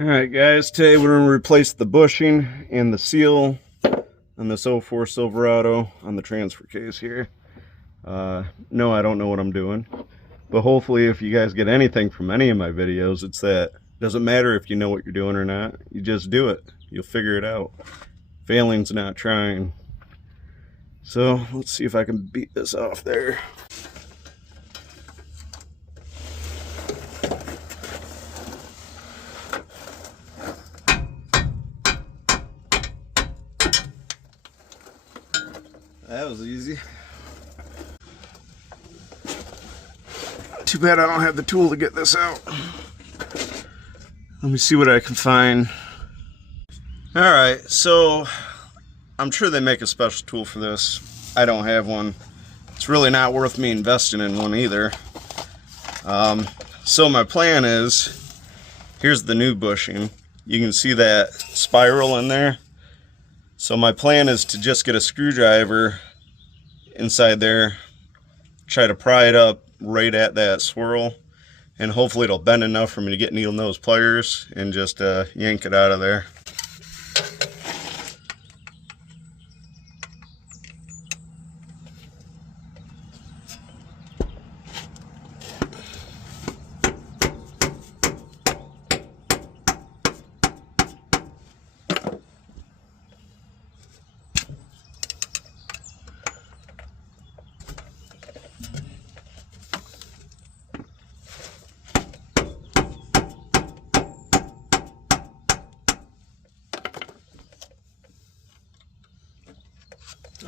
Alright guys, today we're going to replace the bushing and the seal on this 04 Silverado on the transfer case here. No, I don't know what I'm doing, but hopefully if you guys get anything from any of my videos, it's that it doesn't matter if you know what you're doing or not, you just do it. You'll figure it out. Failing's not trying. So let's see if I can beat this off there. That was easy. Too bad I don't have the tool to get this out. Let me see what I can find. Alright, so I'm sure they make a special tool for this. I don't have one. It's really not worth me investing in one either. So my plan is, here's the new bushing. You can see that spiral in there. So my plan is to just get a screwdriver inside there, try to pry it up right at that swirl, and hopefully it'll bend enough for me to get needle nose pliers and just yank it out of there.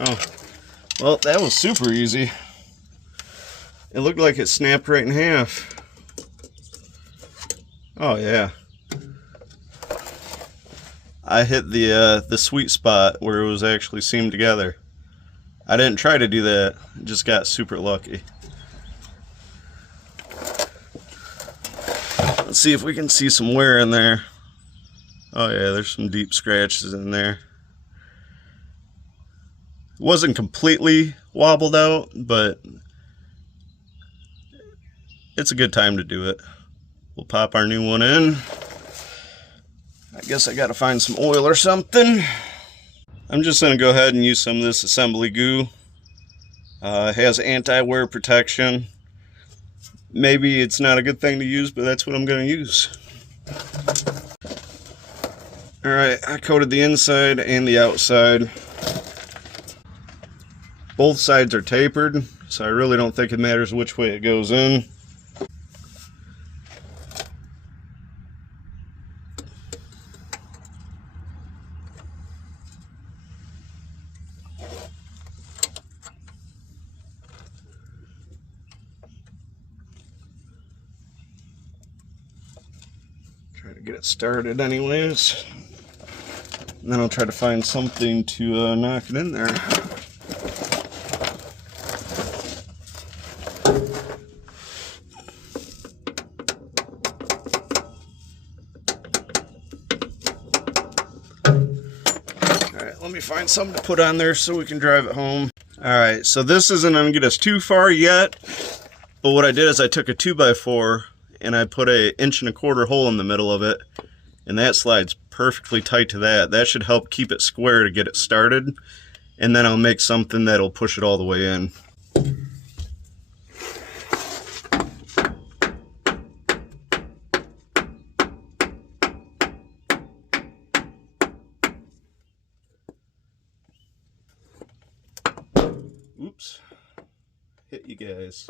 Oh, well, that was super easy. It looked like it snapped right in half. Oh yeah. I hit the sweet spot where it was actually seamed together. I didn't try to do that, just got super lucky. Let's see if we can see some wear in there. Oh yeah, there's some deep scratches in there. It wasn't completely wobbled out, but it's a good time to do it. We'll pop our new one in. I guess I gotta find some oil or something. I'm just gonna go ahead and use some of this assembly goo. It has anti-wear protection. Maybe it's not a good thing to use, but that's what I'm gonna use. Alright, I coated the inside and the outside. Both sides are tapered, so I really don't think it matters which way it goes in. Try to get it started anyways. And then I'll try to find something to knock it in there. Let me find something to put on there so we can drive it home. Alright, so this isn't going to get us too far yet, but what I did is I took a 2x4 and I put a 1.25" hole in the middle of it, and that slides perfectly tight to that. That should help keep it square to get it started, and then I'll make something that'll push it all the way in. Oops, hit you guys.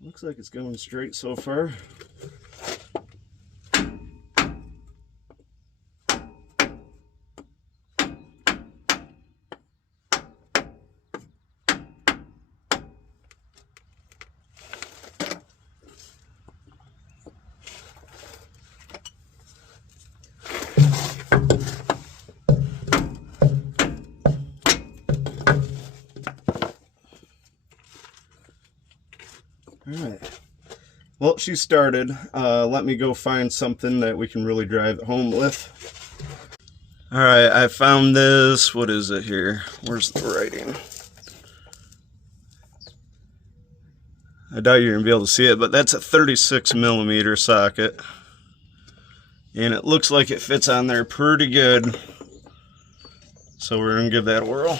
Looks like it's going straight so far. Alright. Well, Well, she started. Let me go find something that we can really drive it home with. All right, I found this. What is it here? Where's the writing? I doubt you're gonna be able to see it, but that's a 36 millimeter socket. And it looks like it fits on there pretty good. So we're gonna give that a whirl.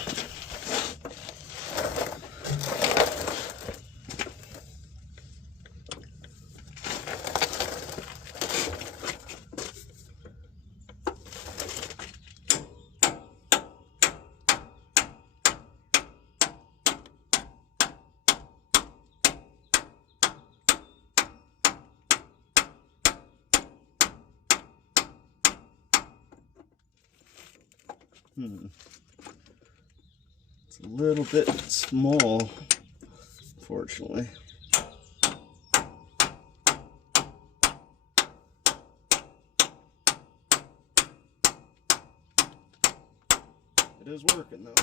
It's a little bit small, fortunately. It is working though.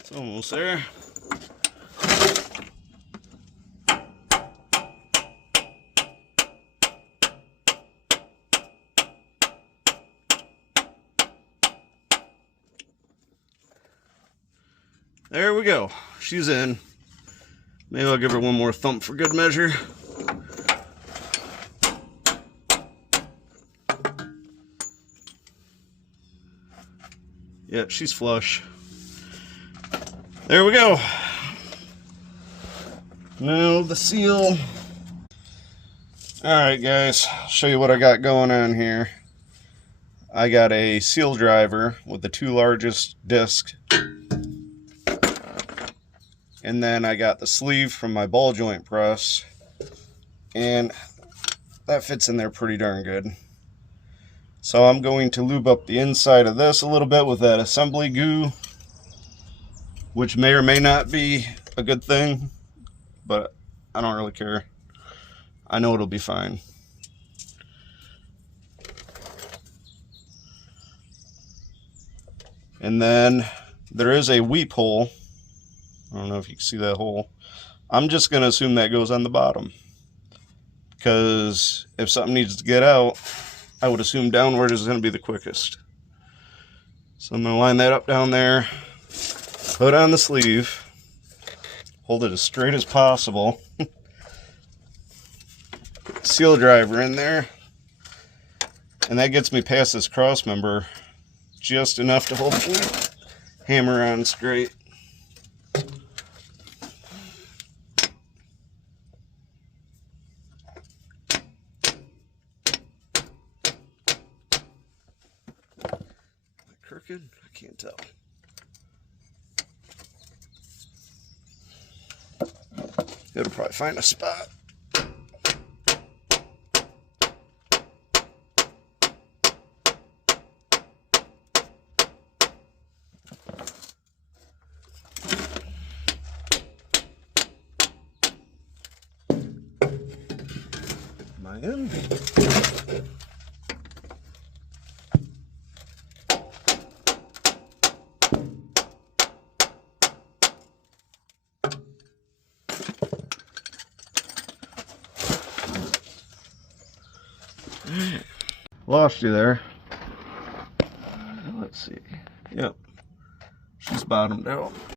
It's almost there. There we go. She's in. Maybe I'll give her one more thump for good measure. Yep, she's flush. There we go. Now the seal. Alright guys, I'll show you what I got going on here. I got a seal driver with the 2 largest discs. And then I got the sleeve from my ball joint press. And that fits in there pretty darn good. So I'm going to lube up the inside of this a little bit with that assembly goo, which may or may not be a good thing, but I don't really care. I know it'll be fine. And then there is a weep hole. I don't know if you can see that hole. I'm just going to assume that goes on the bottom, because if something needs to get out, I would assume downward is going to be the quickest. So I'm going to line that up down there, put on the sleeve, hold it as straight as possible, seal driver in there, and that gets me past this cross member just enough to hopefully hammer on straight. Crooked? I can't tell. It'll probably find a spot. Am I in? Lost you there. Let's see. Yep. She's bottomed out.